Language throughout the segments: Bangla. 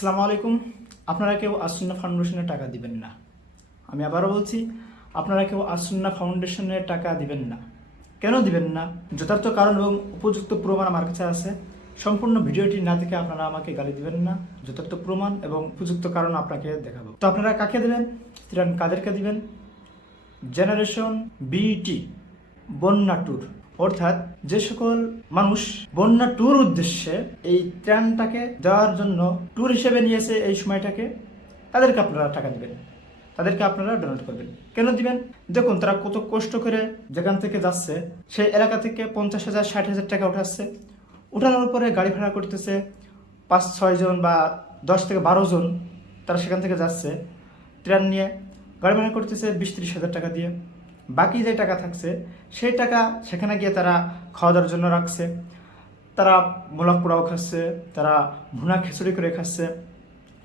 আসসালামু আলাইকুম। আপনারা কেউ আসুন্না ফাউন্ডেশনে টাকা দিবেন না। আমি আবারও বলছি, আপনারা কেউ আসুন্না ফাউন্ডেশনে টাকা দিবেন না। কেন দিবেন না? যথার্থ কারণ এবং উপযুক্ত প্রমাণ আমার কাছে আছে। সম্পূর্ণ ভিডিওটি না দেখে আপনারা আমাকে গালি দিবেন না। যথার্থ প্রমাণ এবং উপযুক্ত কারণ আপনাকে দেখাবো। তো আপনারা কাকে দেবেন? কাদেরকে দিবেন? জেনারেশন বিটি বন্যা ট্যুর, অর্থাৎ যে সকল মানুষ বন্যা ট্যুর উদ্দেশ্যে এই ত্রাণটাকে দেওয়ার জন্য ট্যুর হিসেবে নিয়েছে এই সময়টাকে, তাদেরকে আপনারা টাকা দিবেন, তাদেরকে আপনারা ডোনেট করবেন। কেন দিবেন? দেখুন, তারা কত কষ্ট করে যেখান থেকে যাচ্ছে সেই এলাকা থেকে 50,000 60,000 টাকা উঠাচ্ছে। উঠানোর পরে গাড়ি ভাড়া করতেছে 5-6 জন বা 10 থেকে 12 জন, তারা সেখান থেকে যাচ্ছে ত্রাণ নিয়ে। গাড়ি ভাড়া করতেছে 20-30 হাজার টাকা দিয়ে। বাকি যে টাকা থাকছে সেই টাকা সেখানে গিয়ে তারা খাওয়া দাওয়ার জন্য রাখছে, তারা মোলাক পোড়াও খাচ্ছে, তারা ভুনা খিচুড়ি করে খাচ্ছে।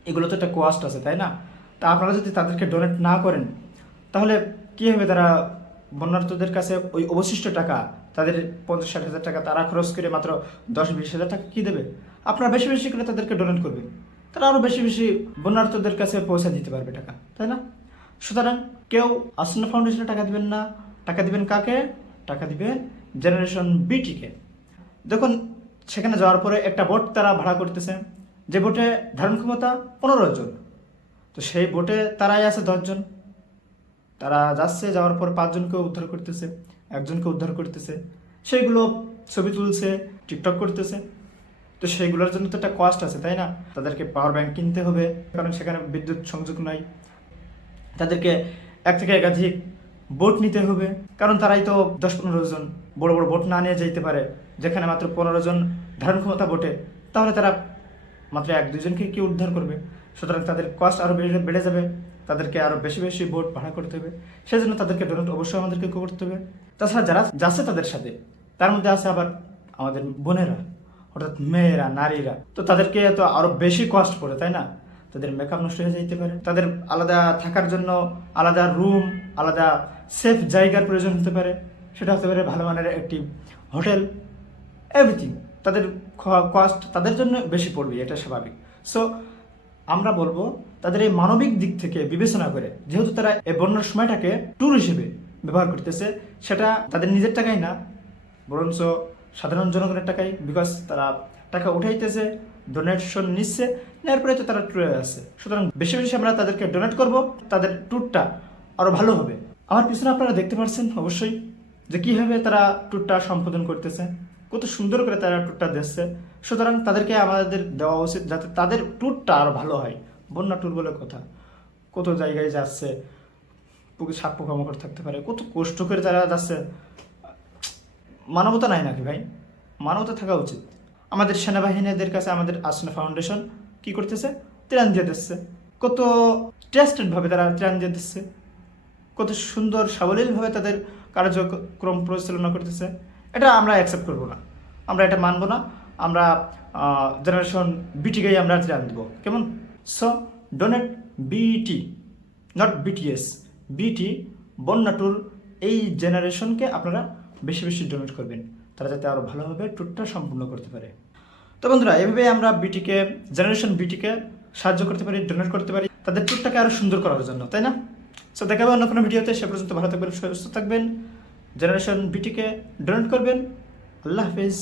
এগুলো তো একটা কস্ট আছে, তাই না? তা আপনারা যদি তাদেরকে ডোনেট না করেন তাহলে কী হবে? তারা বন্যার্থদের কাছে ওই অবশিষ্ট টাকা, তাদের 50-60 হাজার টাকা তারা খরচ করে মাত্র 10-20 হাজার টাকা কী দেবে? আপনারা বেশি বেশি করে তাদেরকে ডোনেট করবেন, তারা আরও বেশি বেশি বন্যার্থদের কাছে পৌঁছে দিতে পারবে টাকা, তাই না? সুতরাং কেউ আসুন্না ফাউন্ডেশনে টাকা দিবেন না। টাকা দিবেন কাকে? টাকা দিবেন জেনারেশন বিটিকে। দেখুন, সেখানে যাওয়ার পরে একটা বোট তারা ভাড়া করতেছে, যে বোটে ধারণ ক্ষমতা 15 জন। তো সেই বোটে তারাই আছে 10 জন। তারা যাচ্ছে, যাওয়ার পর 5 জনকে উদ্ধার করতেছে, একজনকে উদ্ধার করতেছে, সেইগুলো ছবি তুলছে, টিকটক করতেছে। তো সেইগুলোর জন্য তো একটা কস্ট আছে, তাই না? তাদেরকে পাওয়ার ব্যাংক কিনতে হবে, কারণ সেখানে বিদ্যুৎ সংযোগ নাই। তাদেরকে এক থেকে একাধিক বোট নিতে হবে, কারণ তারাই তো 10-15 জন। বড় বড় বোট না নিয়ে যেতে পারে, যেখানে মাত্র 15 জন ধারণ ক্ষমতা বোটে, তাহলে তারা মাত্র 1-2 জনকে কি উদ্ধার করবে? সুতরাং তাদের কস্ট আরও বেড়ে যাবে, তাদেরকে আরও বেশি বেশি বোট ভাড়া করতে হবে। সেই জন্য তাদেরকে ডোনেট অবশ্যই আমাদেরকে করতে হবে। তাছাড়া যারা যাচ্ছে তাদের সাথে, তার মধ্যে আছে আবার আমাদের বোনেরা, অর্থাৎ মেয়েরা, নারীরা। তো তাদেরকে তো আরও বেশি কস্ট পড়ে, তাই না? তাদের মেকআপ নষ্ট হয়ে যেতে পারে, তাদের আলাদা থাকার জন্য আলাদা রুম, আলাদা সেফ জায়গার প্রয়োজন হতে পারে। সেটা হতে পারে ভালো মানের একটি হোটেল, এভরিথিং। তাদের কস্ট তাদের জন্য বেশি পড়বে, এটা স্বাভাবিক। সো আমরা বলবো, তাদের এই মানবিক দিক থেকে বিবেচনা করে, যেহেতু তারা এই বন্যার সময়টাকে ট্যুর হিসেবে ব্যবহার করতেছে, সেটা তাদের নিজের টাকাই না, বরঞ্চ সাধারণ জনগণের টাকাই। বিকজ তারা টাকা উঠাইতেছে, ডোনেশন নিচ্ছে, নেওয়ার পরে তো তারা ট্যুরে আসছে। সুতরাং বেশি বেশি আমরা তাদেরকে ডোনেট করব, তাদের ট্যুরটা আরও ভালো হবে। আমার পিছনে আপনারা দেখতে পাচ্ছেন অবশ্যই যে কীভাবে তারা ট্যুরটা সম্পাদন করতেছে, কত সুন্দর করে তারা ট্যুরটা দিচ্ছে। সুতরাং তাদেরকে আমাদের দেওয়া উচিত, যাতে তাদের ট্যুরটা আরও ভালো হয়। বন্যা ট্যুর বলে কথা, কত জায়গায় যাচ্ছে, সাপ পোকামাকড় থাকতে পারে, কত কষ্ট করে তারা যাচ্ছে। মানবতা নাই নাকি ভাই? মানবতা থাকা উচিত। আমাদের সেনাবাহিনীদের কাছে আমাদের আসুন্না ফাউন্ডেশন কি করতেছে? ত্রাণ দিয়ে দিচ্ছে। কত ট্রাস্টেডভাবে তারা ত্রাণ দিয়ে দিচ্ছে, কত সুন্দর সাবলীলভাবে তাদের কার্যক্রম পরিচালনা করতেছে। এটা আমরা অ্যাকসেপ্ট করবো না, আমরা এটা মানবো না। আমরা জেনারেশন বিটিকেই আমরা ত্রাণ দেবো, কেমন? সো ডোনেট বিটি, নট বিটিএস, বিটি বন্যা ট্যুর। এই জেনারেশনকে আপনারা বেশি বেশি ডোনেট করবেন, তারা যাতে আরও ভালোভাবে ট্যুরটা সম্পূর্ণ করতে পারে। তো বন্ধুরা, এভাবে আমরা বিটিকে, জেনারেশন বিটিকে সাহায্য করতে পারি, ডোনেট করতে পারি তাদের ট্যুরটাকে আরও সুন্দর করার জন্য, তাই না? সো দেখাবো অন্য কোনো ভিডিওতে। সে পর্যন্ত ভালো থাকবেন, সুস্থ থাকবেন, জেনারেশন বিটিকে ডোনেট করবেন। আল্লাহ হাফেজ।